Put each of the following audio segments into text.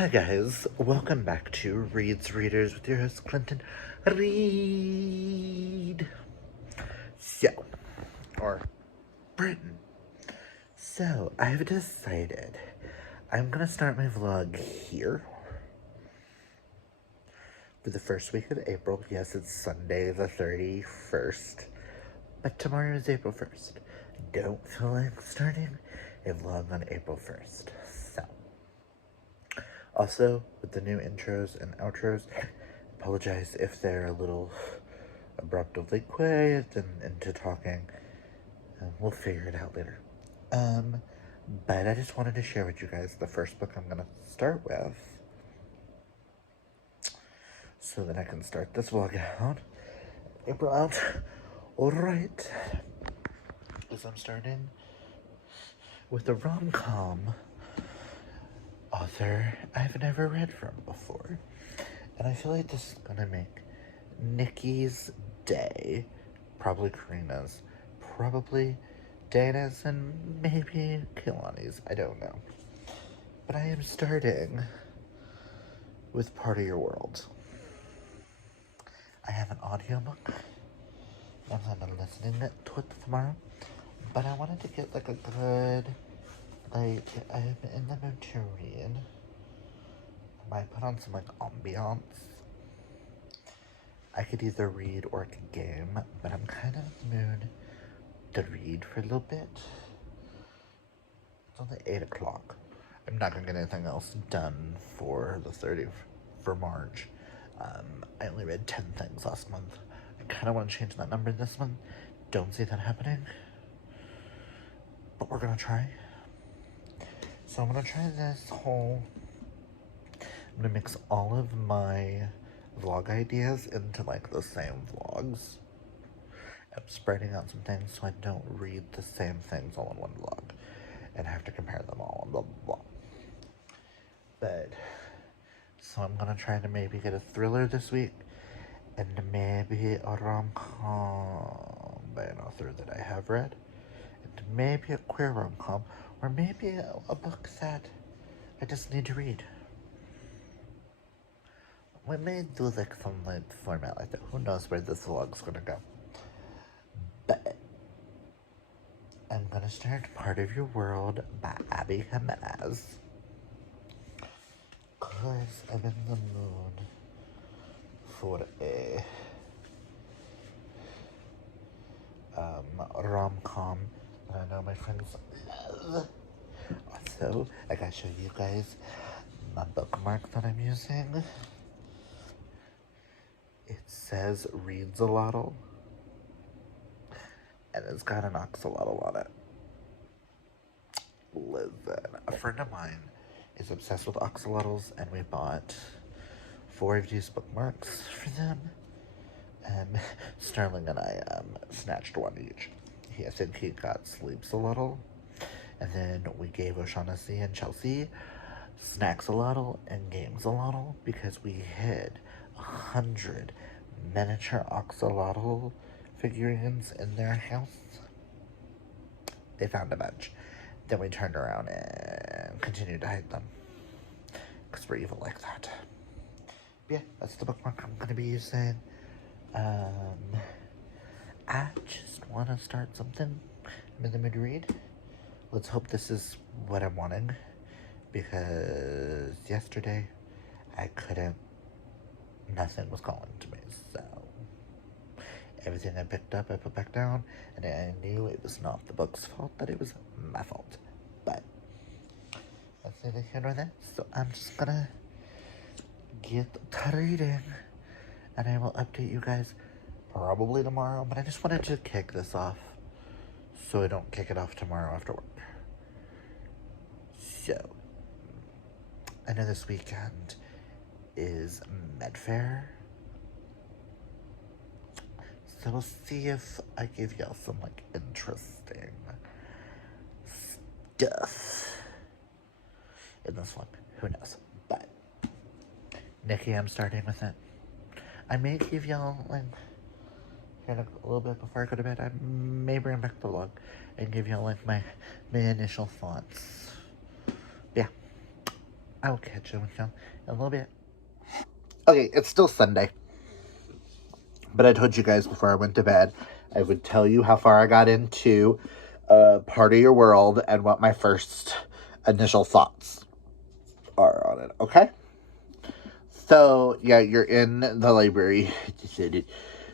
Hi guys, welcome back to Reed's Readers with your host Clinton Reed. Or Britain. So, I've decided I'm gonna start my vlog here for the first week of April. Yes, it's Sunday the 31st, but tomorrow is April 1st. Don't feel like starting a vlog on April 1st. So, also, with the new intros and outros, apologize if they're a little abruptly quiet and into talking. We'll figure it out later. But I just wanted to share with you guys the first book I'm gonna start with, so that I can start this vlog out. April out. Alright. As I'm starting with a rom-com author I've never read from before. And I feel like this is gonna make Nikki's day, probably Karina's, probably Dana's, and maybe Kilani's. I don't know. But I am starting with Part of Your World. I have an audiobook. I'm gonna be listening to it tomorrow. But I wanted to get like a good, like, I'm in the mood to read. I might put on some like ambiance. I could either read or game, but I'm kind of in the mood to read for a little bit. It's only 8 o'clock. I'm not gonna get anything else done for the 30th for March. I only read 10 things last month. I kind of want to change that number this month. Don't see that happening, but we're gonna try. So I'm gonna try this whole, I'm gonna mix all of my vlog ideas into like the same vlogs. I'm spreading out some things so I don't read the same things all in one vlog and have to compare them all and blah blah blah. But so I'm gonna try to maybe get a thriller this week and maybe a rom-com by an author that I have read, and maybe a queer rom-com, or maybe a book that I just need to read. We may do like some like format like that. Who knows where this vlog's gonna go. But I'm gonna start Part of Your World by Abby Jimenez, cause I'm in the mood for a rom-com that I know my friends love. Also, I gotta show you guys my bookmark that I'm using. It says Reads-a-Lotl, and it's got an axolotl on it. Listen, a friend of mine is obsessed with axolotls, and we bought 4 of these bookmarks for them. And Sterling and I snatched one each. I think he got Sleeps a Little, and then we gave O'Shaughnessy and Chelsea Snacks a Lotl and Games a Lotl, because we hid 100 miniature axolotl figurines in their house. They found a bunch. Then we turned around and continued to hide them, because we're evil like that. But yeah, that's the bookmark I'm gonna be using. I just want to start something. I'm in the mood to read. Let's hope this is what I'm wanting, because yesterday I couldn't, nothing was calling to me, so everything I picked up I put back down, and I knew it was not the book's fault, that it was my fault. But that's neither here nor there, so I'm just gonna get to reading, and I will update you guys probably tomorrow. But I just wanted to kick this off so I don't kick it off tomorrow after work. So I know this weekend is Medfair, so we'll see if I give y'all some like interesting stuff in this one. Who knows? But Nikki, I'm starting with it. I may give y'all like a little bit before I go to bed. I may bring back the vlog and give y'all like my initial thoughts. Yeah. I will catch you with you in a little bit. Okay, it's still Sunday. But I told you guys before I went to bed, I would tell you how far I got into Part of Your World and what my first initial thoughts are on it, okay? So, yeah, you're in the library.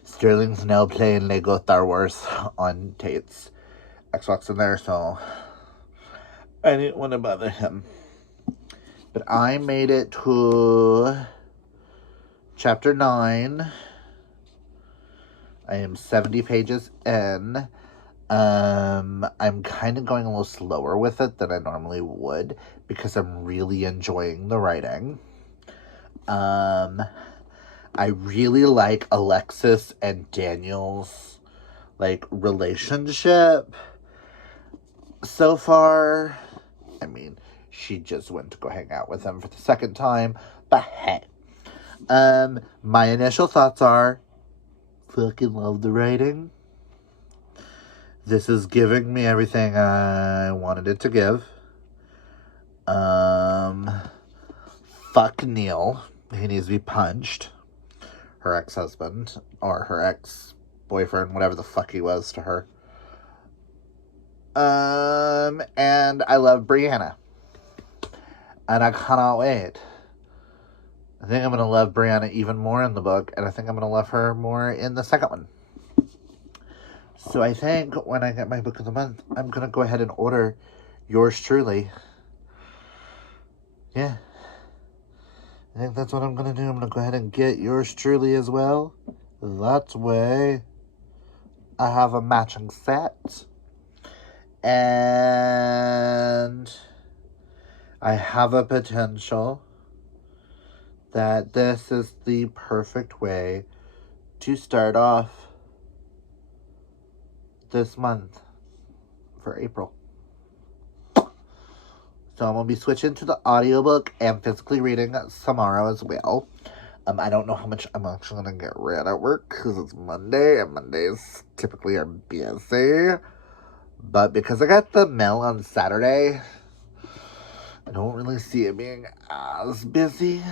Sterling's now playing Lego Star Wars on Tate's Xbox in there, so I didn't want to bother him. But I made it to chapter 9. I am 70 pages in. I'm kind of going a little slower with it than I normally would because I'm really enjoying the writing. I really like Alexis and Daniel's, relationship so far. I mean, she just went to go hang out with him for the second time, but hey. My initial thoughts are, fucking love the writing. This is giving me everything I wanted it to give. Fuck Neil. He needs to be punched. Her ex-husband. Or her ex-boyfriend. Whatever the fuck he was to her. And I love Brianna. And I cannot wait. I think I'm going to love Brianna even more in the book. And I think I'm going to love her more in the second one. So I think when I get my book of the month, I'm going to go ahead and order Yours Truly. Yeah. I think that's what I'm going to do. I'm going to go ahead and get Yours Truly as well. That way, I have a matching set. And I have a potential that this is the perfect way to start off this month for April. So I'm going to be switching to the audiobook and physically reading tomorrow as well. I don't know how much I'm actually going to get read at work because it's Monday and Mondays typically are busy. But because I got the mail on Saturday, I don't really see it being as busy.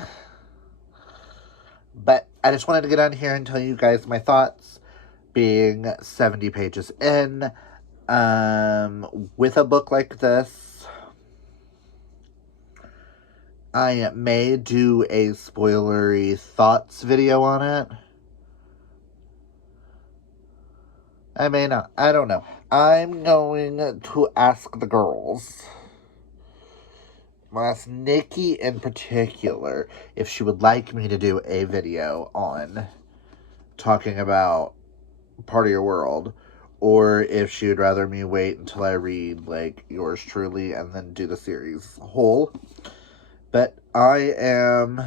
But I just wanted to get on here and tell you guys my thoughts, being 70 pages in. With a book like this, I may do a spoilery thoughts video on it. I may not. I don't know. I'm going to ask the girls. I'll ask Nikki in particular if she would like me to do a video on talking about Part of Your World, or if she would rather me wait until I read, Yours Truly and then do the series whole. But I am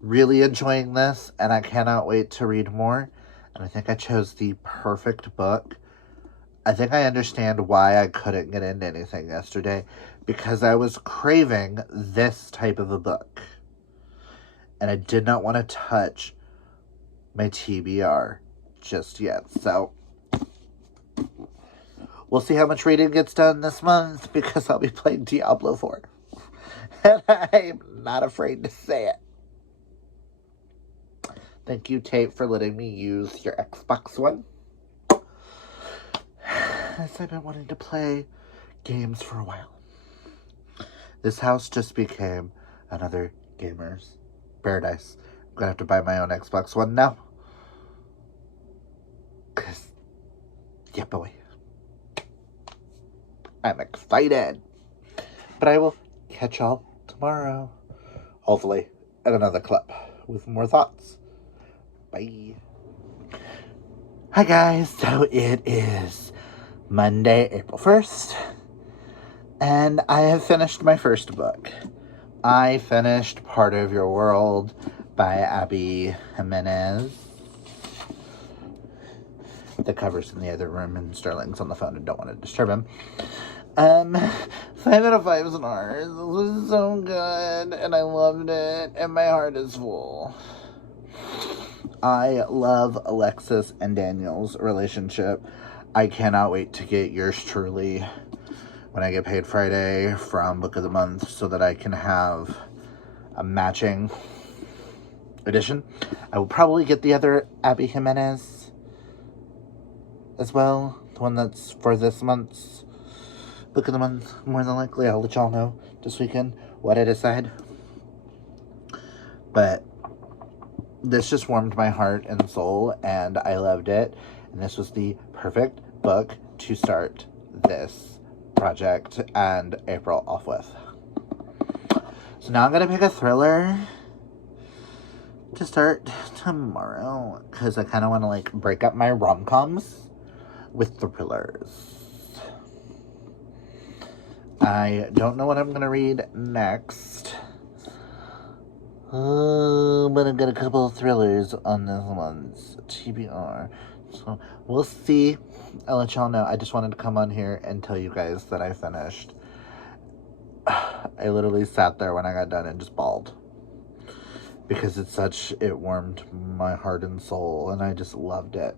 really enjoying this, and I cannot wait to read more. And I think I chose the perfect book. I think I understand why I couldn't get into anything yesterday, because I was craving this type of a book. And I did not want to touch my TBR just yet. So we'll see how much reading gets done this month, because I'll be playing Diablo 4. And I'm not afraid to say it. Thank you, Tate, for letting me use your Xbox One. As I've been wanting to play games for a while. This house just became another gamer's paradise. I'm gonna have to buy my own Xbox One now. 'Cause, yeah, boy. I'm excited. But I will catch y'all tomorrow. Hopefully, at another clip with more thoughts. Bye. Hi, guys. So it is Monday, April 1st. And I have finished my first book. I finished Part of Your World by Abby Jimenez. The cover's in the other room, and Sterling's on the phone and don't want to disturb him. 5 out of 5 stars. This was so good, and I loved it, and my heart is full. I love Alexis and Daniel's relationship. I cannot wait to get Yours Truly when I get paid Friday from Book of the Month so that I can have a matching edition. I will probably get the other Abby Jimenez as well. The one that's for this month's Book of the Month. More than likely, I'll let y'all know this weekend what I decide. But this just warmed my heart and soul, and I loved it. And this was the perfect book to start this project and April off with. So now I'm going to pick a thriller to start tomorrow, because I kind of want to, like, break up my rom-coms with thrillers. I don't know what I'm going to read next. But I've got a couple of thrillers on this one's TBR. So we'll see. I'll let y'all know. I just wanted to come on here and tell you guys that I finished. I literally sat there when I got done and just bawled. Because it warmed my heart and soul, and I just loved it.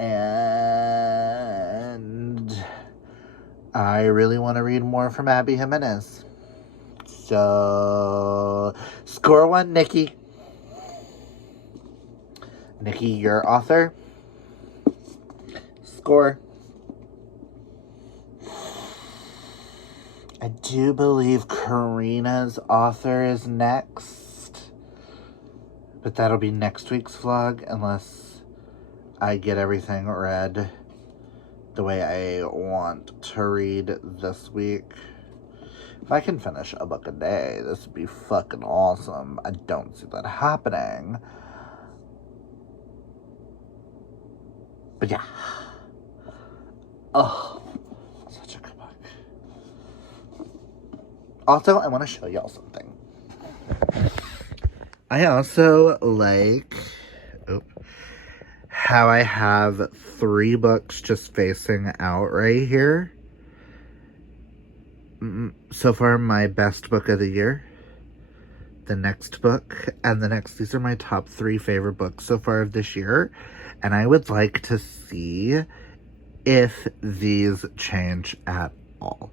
And I really want to read more from Abby Jimenez. So, score one, Nikki. Nikki, your author. Score. I do believe Karina's author is next. But that'll be next week's vlog, unless I get everything read the way I want to read this week. If I can finish a book a day, this would be fucking awesome. I don't see that happening. But yeah. Oh, such a good book. Also, I want to show y'all something. I also like how I have 3 books just facing out right here. So far, my best book of the year, the next book, and the next. These are my top 3 favorite books so far of this year. And I would like to see if these change at all.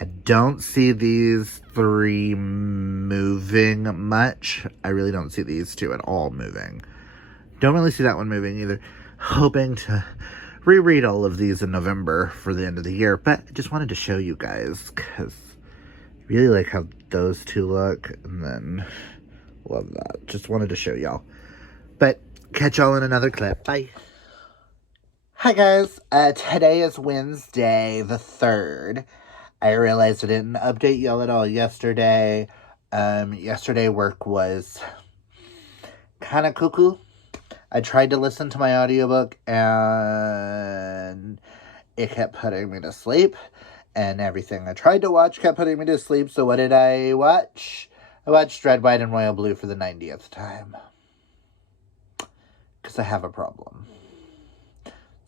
I don't see these 3 moving much. I really don't see these 2 at all moving. Don't really see that one moving either. Hoping to reread all of these in November for the end of the year, but I just wanted to show you guys because I really like how those 2 look, and then love that. Just wanted to show y'all. But catch y'all in another clip. Bye. Hi guys, today is Wednesday the 3rd. I realized I didn't update y'all at all yesterday. Yesterday work was kind of cuckoo. I tried to listen to my audiobook, and it kept putting me to sleep, and everything I tried to watch kept putting me to sleep, so what did I watch? I watched Red, White, and Royal Blue for the 90th time. Because I have a problem.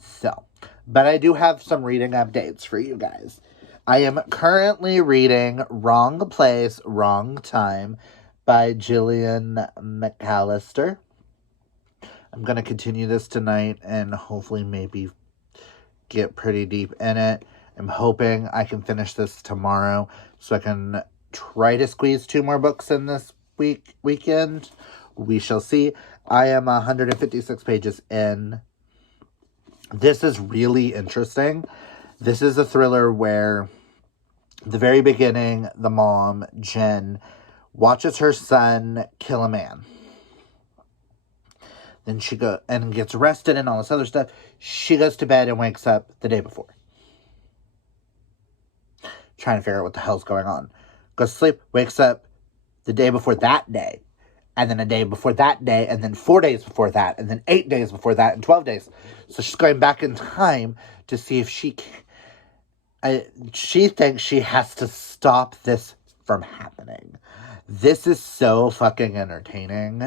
So, but I do have some reading updates for you guys. I am currently reading Wrong Place, Wrong Time by Gillian McAllister. I'm going to continue this tonight and hopefully maybe get pretty deep in it. I'm hoping I can finish this tomorrow so I can try to squeeze 2 more books in this weekend. We shall see. I am 156 pages in. This is really interesting. This is a thriller where the very beginning, the mom, Jen, watches her son kill a man. Then she gets arrested and all this other stuff. She goes to bed and wakes up the day before. Trying to figure out what the hell's going on. Goes to sleep, wakes up the day before that day. And then a day before that day. And then 4 days before that. And then 8 days before that. And 12 days. So she's going back in time to see if she thinks she has to stop this from happening. This is so fucking entertaining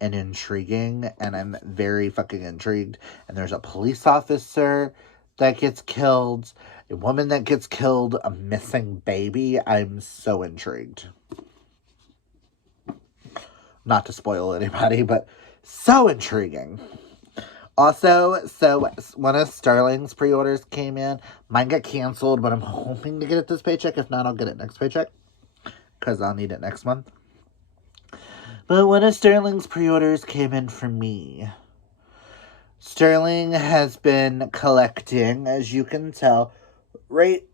and intriguing, and I'm very fucking intrigued. And there's a police officer that gets killed, a woman that gets killed, a missing baby. I'm so intrigued. Not to spoil anybody, but so intriguing. Also, so one of Sterling's pre-orders came in. Mine got canceled, but I'm hoping to get it this paycheck. If not, I'll get it next paycheck, because I'll need it next month. But one of Sterling's pre-orders came in for me. Sterling has been collecting, as you can tell, right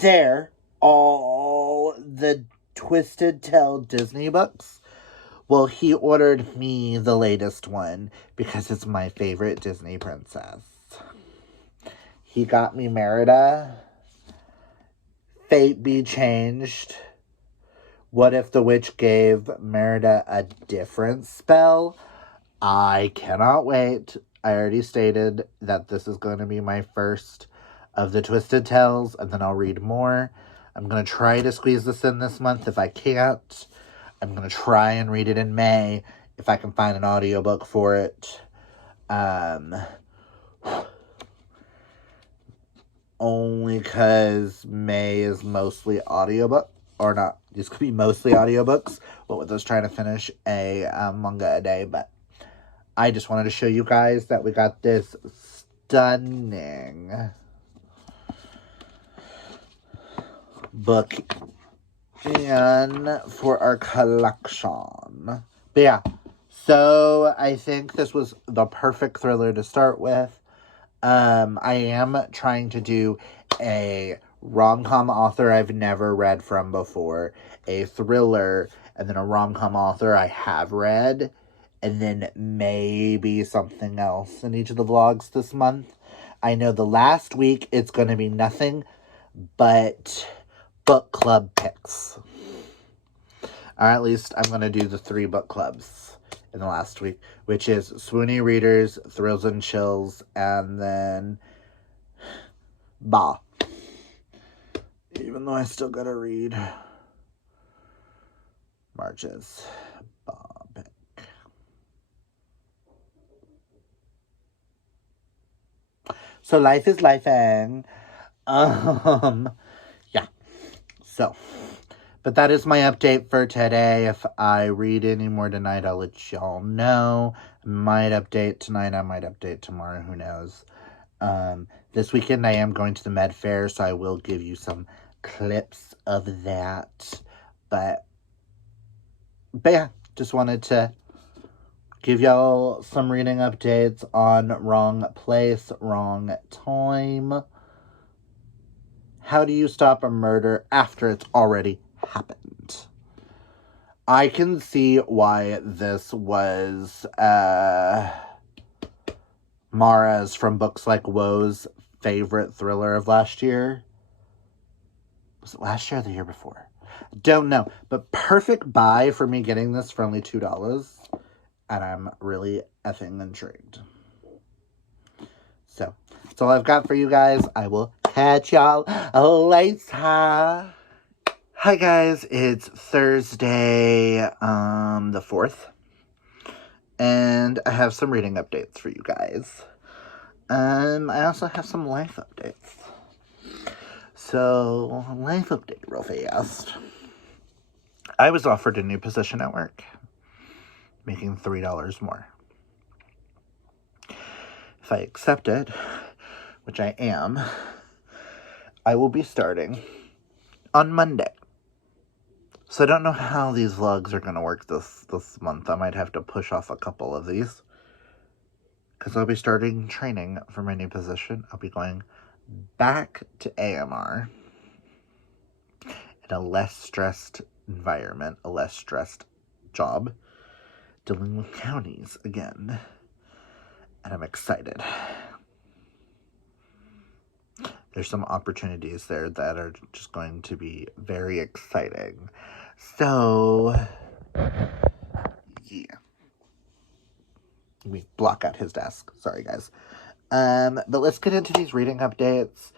there, all the Twisted Tale Disney books. Well, he ordered me the latest one because it's my favorite Disney princess. He got me Merida, Fate Be Changed. What if the witch gave Merida a different spell? I cannot wait. I already stated that this is going to be my first of the Twisted Tales, and then I'll read more. I'm going to try to squeeze this in this month. If I can't, I'm going to try and read it in May if I can find an audiobook for it. Only because May is mostly audiobook, or not, this could be mostly audiobooks, but with us trying to finish a manga a day. But I just wanted to show you guys that we got this stunning book in for our collection. But yeah, so I think this was the perfect thriller to start with. I am trying to do a rom-com author I've never read from before, a thriller, and then a rom-com author I have read, and then maybe something else in each of the vlogs this month. I know the last week it's going to be nothing but book club picks. Or at least I'm going to do the 3 book clubs in the last week, which is Swoony Readers, Thrills and Chills, and then Bah. Even though I still gotta read March's Bah pick. So life is lifing. Yeah. So, but that is my update for today. If I read any more tonight, I'll let y'all know. I might update tonight. I might update tomorrow. Who knows? This weekend I am going to the Med Fair, so I will give you some clips of that. But yeah, just wanted to give y'all some reading updates on Wrong Place, Wrong Time. How do you stop a murder after it's already happened? I can see why this was Mara's from Books Like Woe's favorite thriller of last year. Was it last year or the year before? Don't know. But perfect buy for me getting this for only $2. And I'm really effing intrigued. So, that's all I've got for you guys. I will catch y'all later. Hi guys, it's Thursday, the 4th. And I have some reading updates for you guys. I also have some life updates. So, life update real fast. I was offered a new position at work, making $3 more. If I accept it, which I am, I will be starting on Monday. So I don't know how these vlogs are going to work this month. I might have to push off a couple of these, because I'll be starting training for my new position. I'll be going back to AMR in a less stressed environment, a less stressed job, dealing with counties again. And I'm excited. There's some opportunities there that are just going to be very exciting. So, yeah. Let me block out his desk. Sorry, guys. But let's get into these reading updates.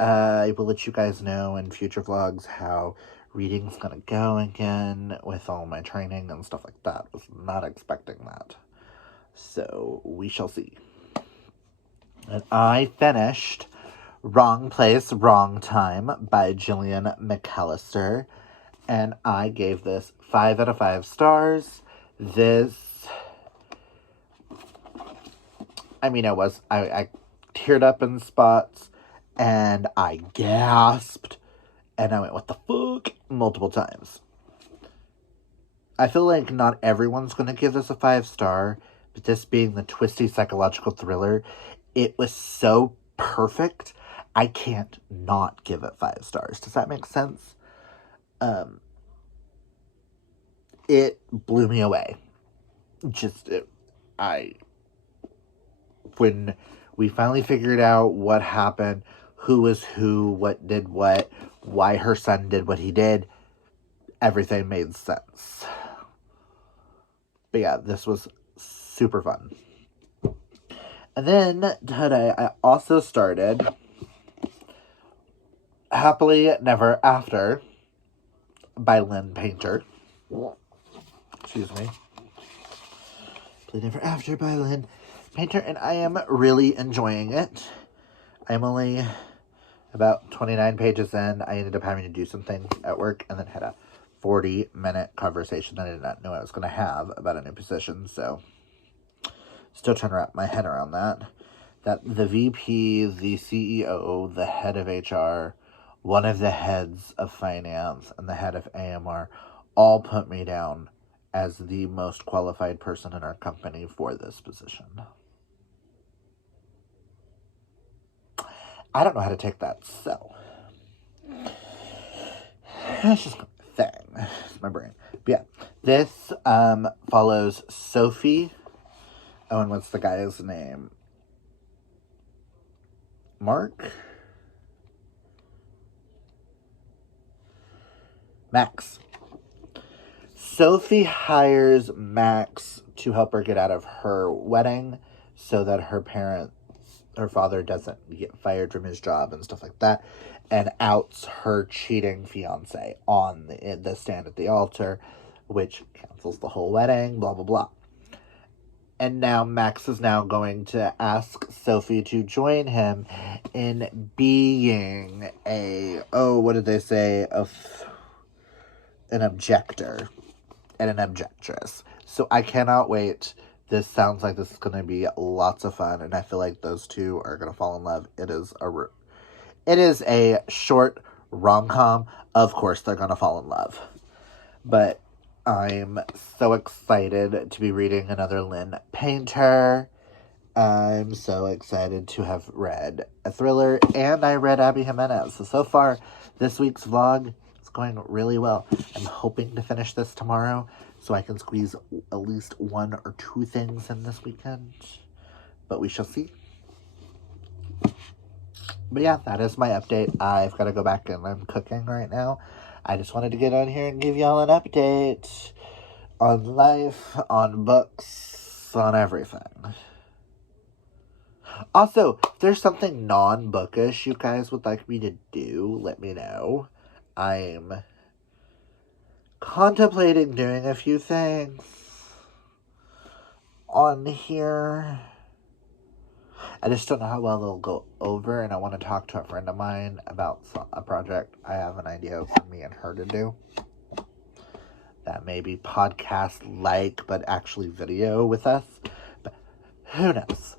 I will let you guys know in future vlogs how reading's gonna go again with all my training and stuff like that. Was not expecting that. So, we shall see. And I finished Wrong Place, Wrong Time by Gillian McAllister. And I gave this 5 out of 5 stars. This I mean, I teared up in spots, and I gasped, and I went, what the fuck, multiple times. I feel like not everyone's going to give this a 5-star, but this being the twisty psychological thriller, it was so perfect, I can't not give it 5 stars. Does that make sense? It blew me away. When we finally figured out what happened, who was who, what did what, why her son did what he did, everything made sense. But yeah, this was super fun. And then today I also started Happily Never After by Lynn Painter. Excuse me. Happily Never After by Lynn Painter, and I am really enjoying it. I'm only about 29 pages in. I ended up having to do something at work and then had a 40-minute conversation that I did not know I was going to have about a new position, so still trying to wrap my head around that. That the VP, the CEO, the head of HR, one of the heads of finance, and the head of AMR all put me down as the most qualified person in our company for this position. I don't know how to take that, so that's just a thing. It's my brain. But yeah, this follows Sophie. Oh, and what's the guy's name? Mark? Max. Sophie hires Max to help her get out of her wedding so that her father doesn't get fired from his job and stuff like that, and outs her cheating fiance on the stand at the altar, which cancels the whole wedding, blah, blah, blah. And now Max is now going to ask Sophie to join him in being an objector and an objectress. So I cannot wait. This sounds like this is going to be lots of fun, and I feel like those two are going to fall in love. It is a short rom-com. Of course they're going to fall in love. But I'm so excited to be reading another Lynn Painter. I'm so excited to have read a thriller, and I read Abby Jimenez. So far, this week's vlog is going really well. I'm hoping to finish this tomorrow so I can squeeze at least 1 or 2 things in this weekend. But we shall see. But yeah, that is my update. I've got to go back and I'm cooking right now. I just wanted to get on here and give y'all an update on life, on books, on everything. Also, if there's something non-bookish you guys would like me to do, let me know. I'm contemplating doing a few things on here. I just don't know how well they'll go over, and I want to talk to a friend of mine about a project I have an idea for me and her to do. That may be podcast-like, but actually video with us. But who knows?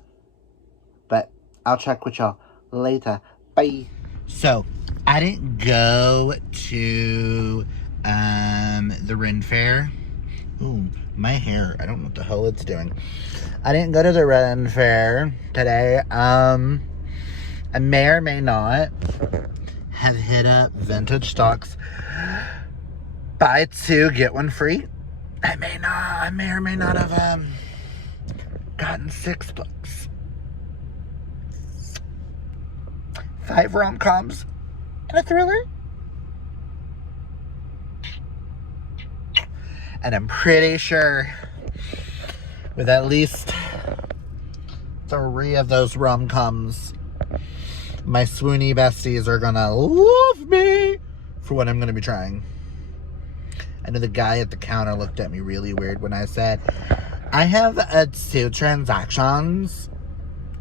But I'll check with y'all later. Bye. So, I didn't go to the Ren Fair. Ooh, my hair. I don't know what the hell it's doing. I didn't go to the Ren Fair today. I may or may not have hit up Vintage Stocks. Buy 2, get 1 free. I may or may not have gotten 6 books. 5 rom-coms and a thriller. And I'm pretty sure with at least 3 of those rom-coms, my swoony besties are gonna love me for what I'm gonna be trying. I know the guy at the counter looked at me really weird when I said, I have 2 transactions.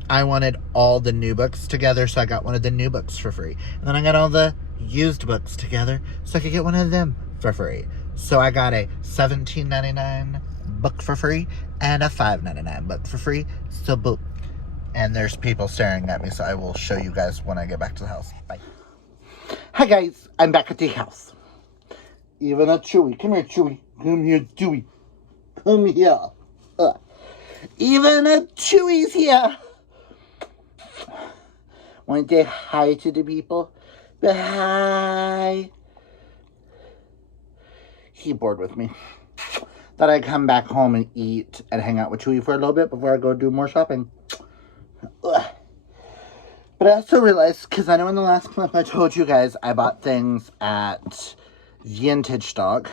I wanted all the new books together, so I got one of the new books for free. And then I got all the used books together, so I could get one of them for free. So I got a $17.99 book for free and a $5.99 book for free. So boom. And there's people staring at me, so I will show you guys when I get back to the house. Bye. Hi guys, I'm back at the house. Even a Chewy. Come here, Chewy. Come here, Chewy. Come here. Even a Chewy's here. Want to say hi to the people? But hi. He bored with me. Thought I'd come back home and eat and hang out with Chewy for a little bit before I go do more shopping. Ugh. But I also realized, because I know in the last clip I told you guys I bought things at Vintage Stock.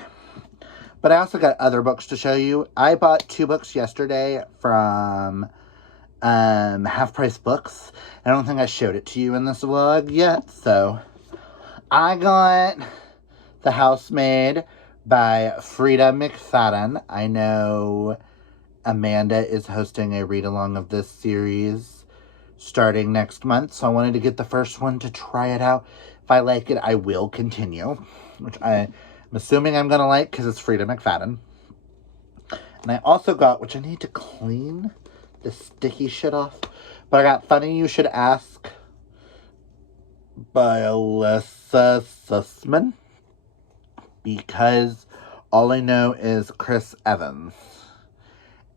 But I also got other books to show you. I bought 2 books yesterday from Half Price Books. I don't think I showed it to you in this vlog yet. So I got The Housemaid by Frida McFadden. I know Amanda is hosting a read-along of this series starting next month, so I wanted to get the first one to try it out. If I like it, I will continue, which I'm assuming I'm going to like because it's Frida McFadden. And I also got, which I need to clean the sticky shit off, but I got Funny You Should Ask by Alyssa Sussman, because all I know is Chris Evans,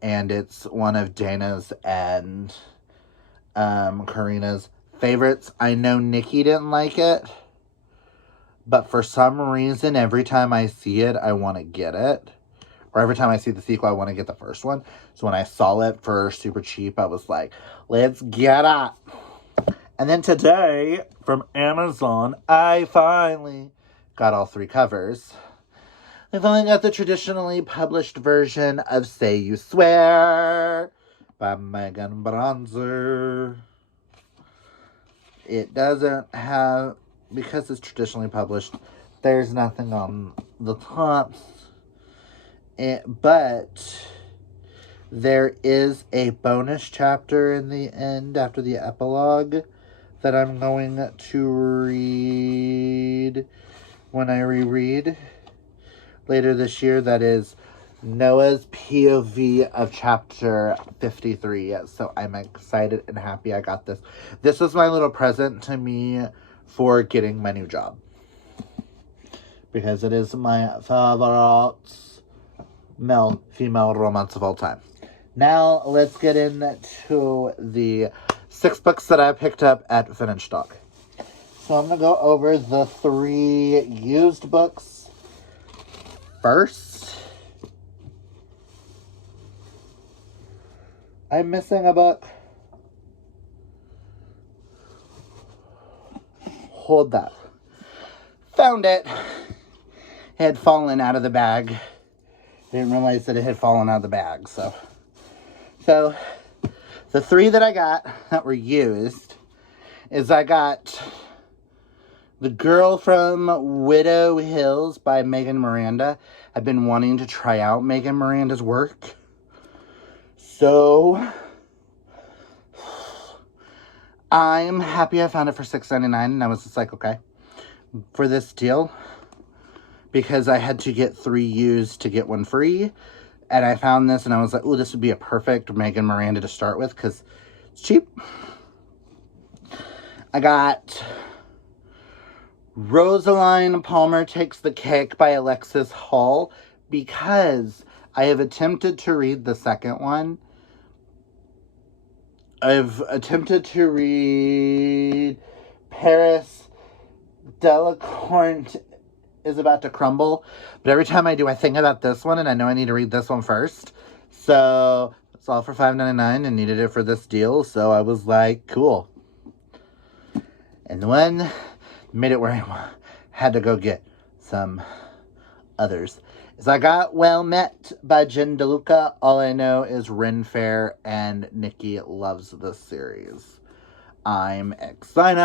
and it's one of Dana's and Karina's favorites. I know Nikki didn't like it, but for some reason, every time I see it, I want to get it. Or every time I see the sequel, I want to get the first one. So when I saw it for super cheap, I was like, let's get it. And then today, from Amazon, I finally got all 3 covers. I finally got the traditionally published version of Say You Swear by Megan Bronzer. It doesn't have, because it's traditionally published, there's nothing on the tops. But there is a bonus chapter in the end after the epilogue that I'm going to read when I reread later this year. That is Noah's POV of chapter 53. So I'm excited and happy I got this. This was my little present to me for getting my new job, because it is my favorite male-female romance of all time. Now let's get into the 6 books that I picked up at Vintage Stock. So I'm going to go over the 3 used books first. I'm missing a book. Hold that. Found it. It had fallen out of the bag. Didn't realize that it had fallen out of the bag. So the 3 that I got that were used is I got The Girl from Widow Hills by Megan Miranda. I've been wanting to try out Megan Miranda's work. So I'm happy I found it for $6.99, and I was just like, okay, for this deal, because I had to get 3 used to get 1 free, and I found this, and I was like, oh, this would be a perfect Megan Miranda to start with, because it's cheap. I got Rosaline Palmer Takes the Cake by Alexis Hall, because I have attempted to read the second one. I've attempted to read Paris Delacorte is About to Crumble, but every time I do, I think about this one, and I know I need to read this one first. So it's all for $5.99 and needed it for this deal, so I was like, cool. And the one made it where I had to go get some others. So I got Well Met by Jen DeLuca. All I know is Ren Fair and Nikki loves this series. I'm excited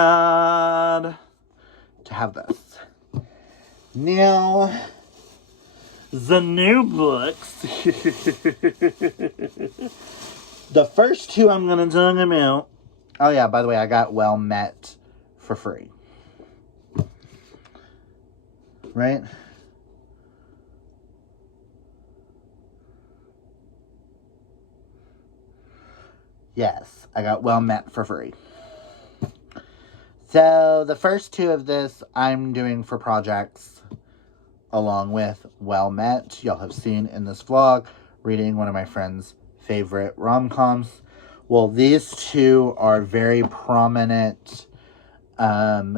to have this. Now, the new books. The first 2 I'm going to talk about. Oh yeah, by the way, I got Well Met for free. Right? Yes, I got Well Met for free. So the first two of this I'm doing for projects along with Well Met. Y'all have seen in this vlog, reading one of my friend's favorite rom-coms. Well, these two are very prominent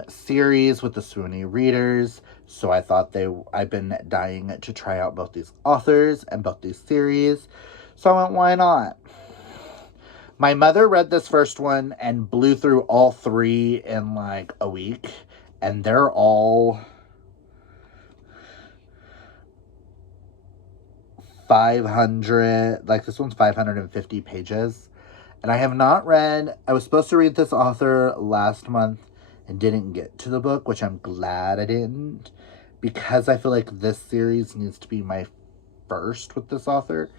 series with the Swoony readers. So I thought I've been dying to try out both these authors and both these series. So I went, why not? My mother read this first one and blew through all three in like a week. And they're all 500, like this one's 550 pages. And I have not read, I was supposed to read this author last month and didn't get to the book, which I'm glad I didn't, because I feel like this series needs to be my first with this author,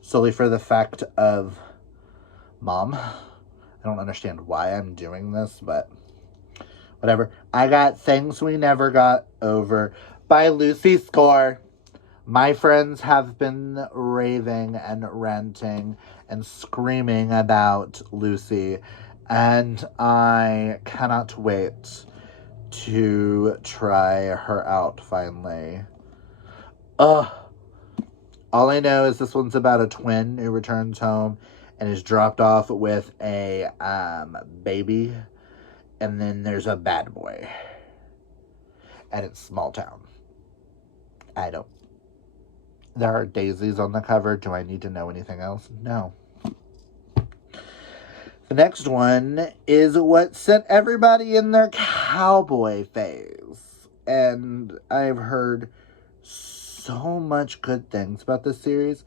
solely for the fact of Mom. I don't understand why I'm doing this, but whatever. I got Things We Never Got Over by Lucy Score. My friends have been raving and ranting and screaming about Lucy, and I cannot wait to try her out finally. Ugh. All I know is this one's about a twin who returns home and is dropped off with a baby, and then there's a bad boy. And it's small town. There are daisies on the cover. Do I need to know anything else? No. The next one is what sent everybody in their cowboy phase. And I've heard so much good things about this series.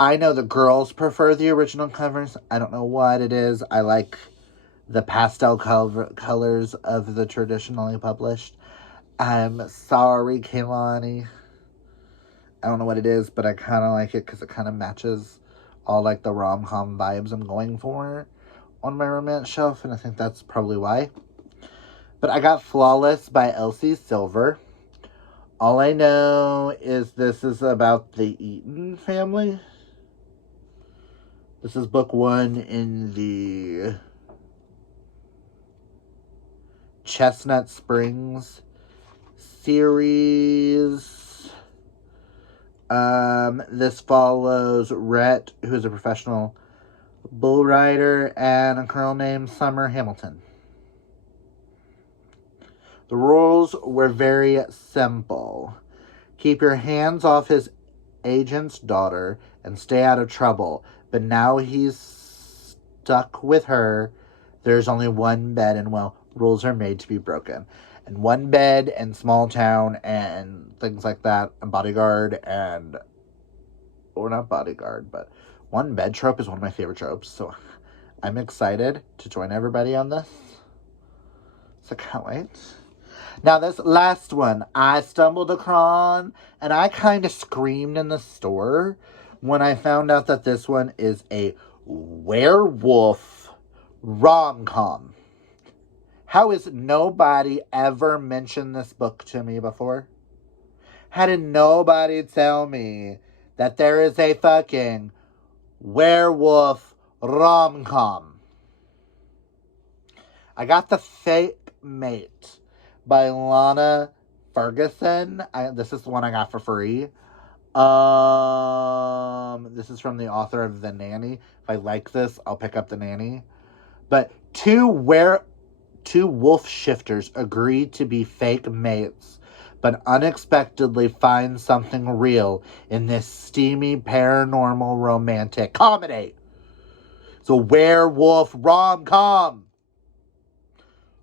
I know the girls prefer the original covers. I don't know what it is. I like the pastel colors of the traditionally published. I'm sorry, Kaylani. I don't know what it is, but I kind of like it because it kind of matches all like the rom-com vibes I'm going for on my romance shelf, and I think that's probably why. But I got Flawless by Elsie Silver. All I know is this is about the Eaton family. This is book one in the Chestnut Springs series. This follows Rhett, who is a professional bull rider, and a girl named Summer Hamilton. The rules were very simple. Keep your hands off his agent's daughter and stay out of trouble. But now he's stuck with her. There's only one bed, and well, rules are made to be broken. And one bed and small town and things like that, and bodyguard and, or not bodyguard, but one bed trope is one of my favorite tropes. So I'm excited to join everybody on this. So can't wait. Now this last one, I stumbled across, and I kind of screamed in the store when I found out that this one is a werewolf rom-com. How has nobody ever mentioned this book to me before? How did nobody tell me that there is a fucking werewolf rom-com? I got The Fake Mate by Lana Ferguson. This is the one I got for free. This is from the author of The Nanny. If I like this, I'll pick up The Nanny. But two wolf shifters agree to be fake mates, but unexpectedly find something real in this steamy paranormal romantic comedy. It's a werewolf rom-com.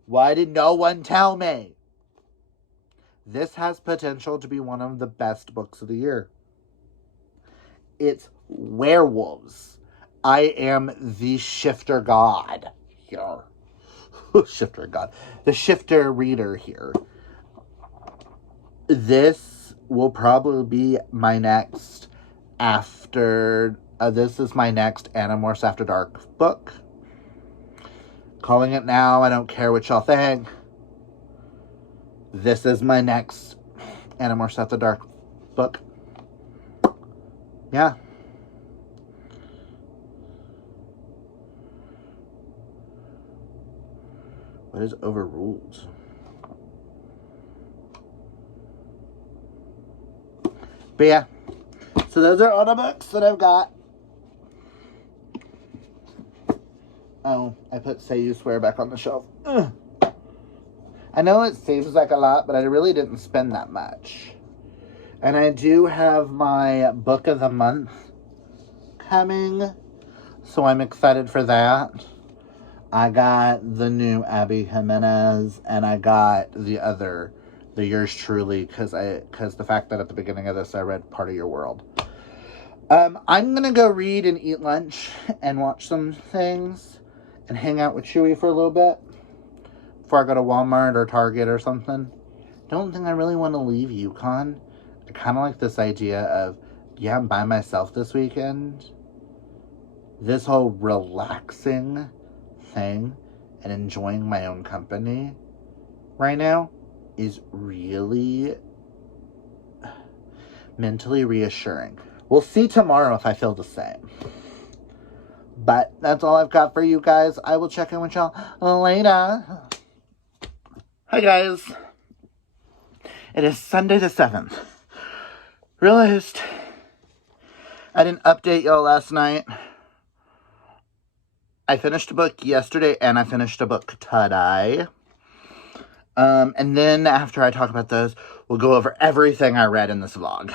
Why did no one tell me? This has potential to be one of the best books of the year. It's werewolves. I am the shifter god here. Shifter god. The shifter reader here. This will probably be my next this is my next Animorphs After Dark book. Calling it now. I don't care what y'all think. This is my next Animorphs After Dark book. Yeah. What is overruled? But yeah, so those are all the books that I've got. Oh, I put Say You Swear back on the shelf. Ugh. I know it seems like a lot, but I really didn't spend that much. And I do have my book of the month coming, so I'm excited for that. I got the new Abby Jimenez, and I got the Yours Truly, because the fact that at the beginning of this I read Part of Your World. I'm gonna go read and eat lunch and watch some things and hang out with Chewy for a little bit before I go to Walmart or Target or something. Don't think I really want to leave UConn. I kind of like this idea of, yeah, I'm by myself this weekend. This whole relaxing thing and enjoying my own company right now is really mentally reassuring. We'll see tomorrow if I feel the same. But that's all I've got for you guys. I will check in with y'all later. Hi guys. It is Sunday the 7th. Realized I didn't update y'all last night. I finished a book yesterday and I finished a book today. And then after I talk about those, we'll go over everything I read in this vlog.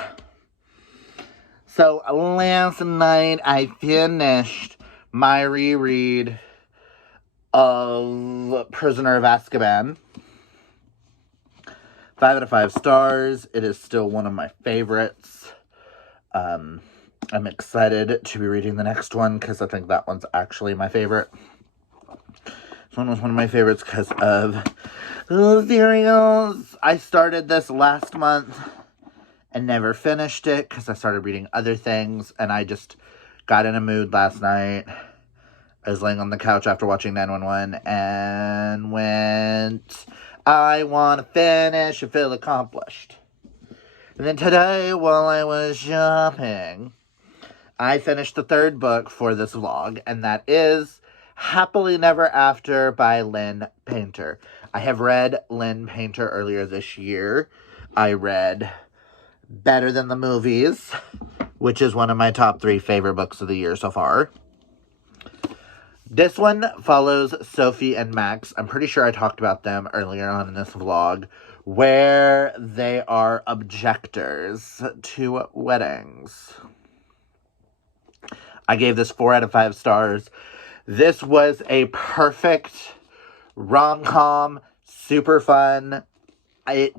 So last night I finished my reread of Prisoner of Azkaban. 5 out of 5 stars. It is still one of my favorites. I'm excited to be reading the next one because I think that one's actually my favorite. This one was one of my favorites because of the cereals. I started this last month and never finished it because I started reading other things, and I just got in a mood last night. I was laying on the couch after watching 911 and went, I want to finish and feel accomplished. And then today, while I was shopping, I finished the 3rd book for this vlog, and that is Happily Never After by Lynn Painter. I have read Lynn Painter earlier this year. I read Better Than the Movies, which is one of my top 3 favorite books of the year so far. This one follows Sophie and Max. I'm pretty sure I talked about them earlier on in this vlog, where they are objectors to weddings. I gave this 4 out of 5 stars. This was a perfect rom-com, super fun. I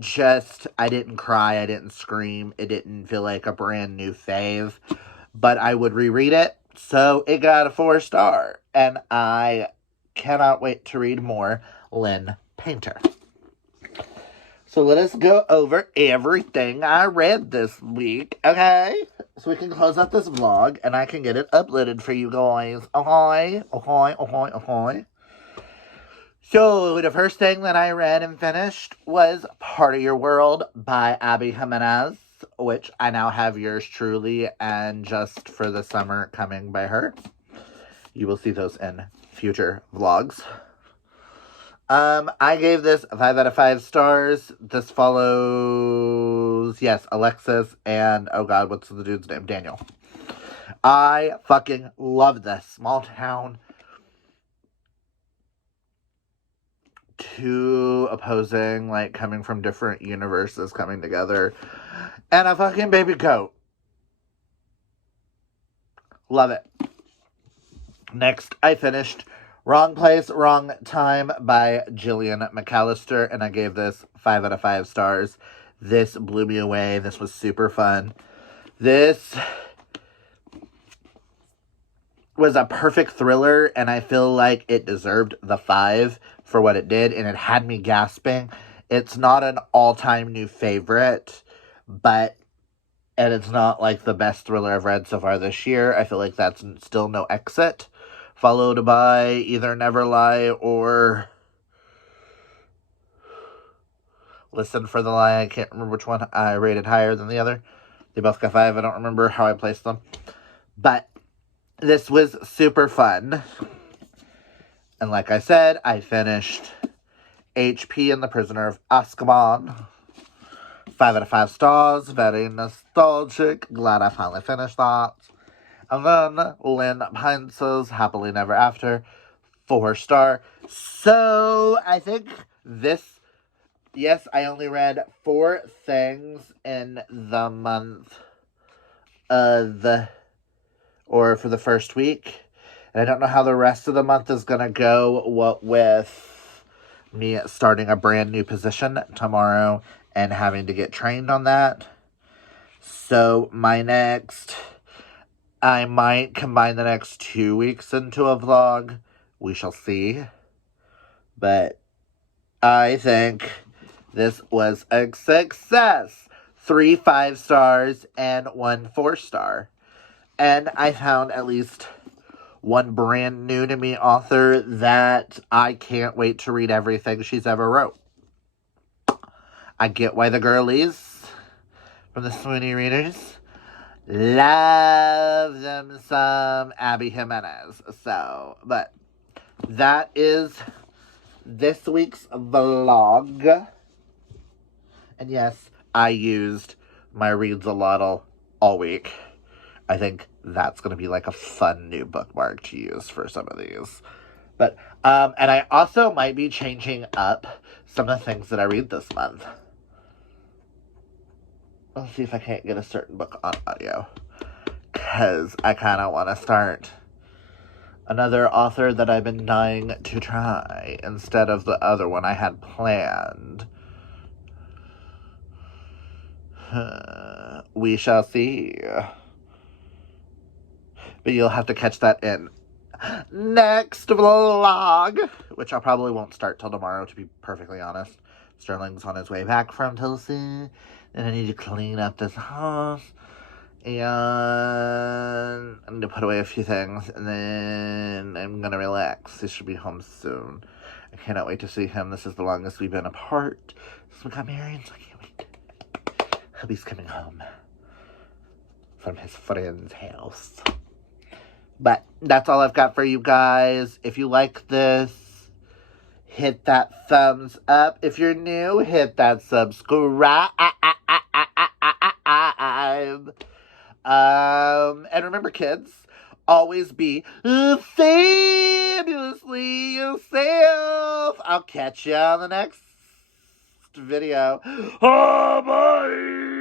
didn't cry, I didn't scream, it didn't feel like a brand new fave, but I would reread it, so it got a 4-star, and I cannot wait to read more Lynn Painter. So let us go over everything I read this week, okay? So we can close out this vlog, and I can get it uploaded for you guys. Okay. So the first thing that I read and finished was Part of Your World by Abby Jimenez, which I now have Yours Truly and Just for the Summer coming by her. You will see those in future vlogs. I gave this 5 out of 5 stars. This follows, yes, Alexis and, oh god, what's the dude's name? Daniel. I fucking love this. Small town. 2 opposing, like, coming from different universes coming together. And a fucking baby goat. Love it. Next, I finished Wrong Place, Wrong Time by Jillian McAllister, and I gave this 5 out of 5 stars. This blew me away. This was super fun. This was a perfect thriller, and I feel like it deserved the 5 for what it did, and it had me gasping. It's not an all-time new favorite, and it's not like the best thriller I've read so far this year. I feel like that's still No Exit, followed by either Never Lie or Listen for the Lie. I can't remember which one I rated higher than the other. They both got 5. I don't remember how I placed them. But this was super fun. And like I said, I finished HP and the Prisoner of Azkaban. 5 out of 5 stars. Very nostalgic. Glad I finally finished that. And then Lynn Pines' Happily Never After. 4-star. So I think yes, I only read 4 things in the month or for the first week. And I don't know how the rest of the month is going to go, what with me starting a brand new position tomorrow and having to get trained on that. So I might combine the next 2 weeks into a vlog. We shall see. But I think this was a success. 3 5-stars and 1 4-star. And I found at least one brand new to me author that I can't wait to read everything she's ever wrote. I get why the girlies from the Swoony Readers love them some Abby Jimenez. So, but that is this week's vlog. And yes, I used my Reads a Lot all week. I think that's going to be like a fun new bookmark to use for some of these. But, and I also might be changing up some of the things that I read this month. Let's see if I can't get a certain book on audio. Because I kind of want to start another author that I've been dying to try instead of the other one I had planned. We shall see. But you'll have to catch that in next vlog, which I probably won't start till tomorrow, to be perfectly honest. Sterling's on his way back from Tulsa, and I need to clean up this house, and I need to put away a few things, and then I'm gonna relax. He should be home soon. I cannot wait to see him. This is the longest we've been apart since we got married, so I can't wait. Hubby's coming home from his friend's house. But that's all I've got for you guys. If you like this, hit that thumbs up. If you're new, hit that subscribe. And remember, kids, always be fabulously yourself. I'll catch you on the next video. Oh, bye.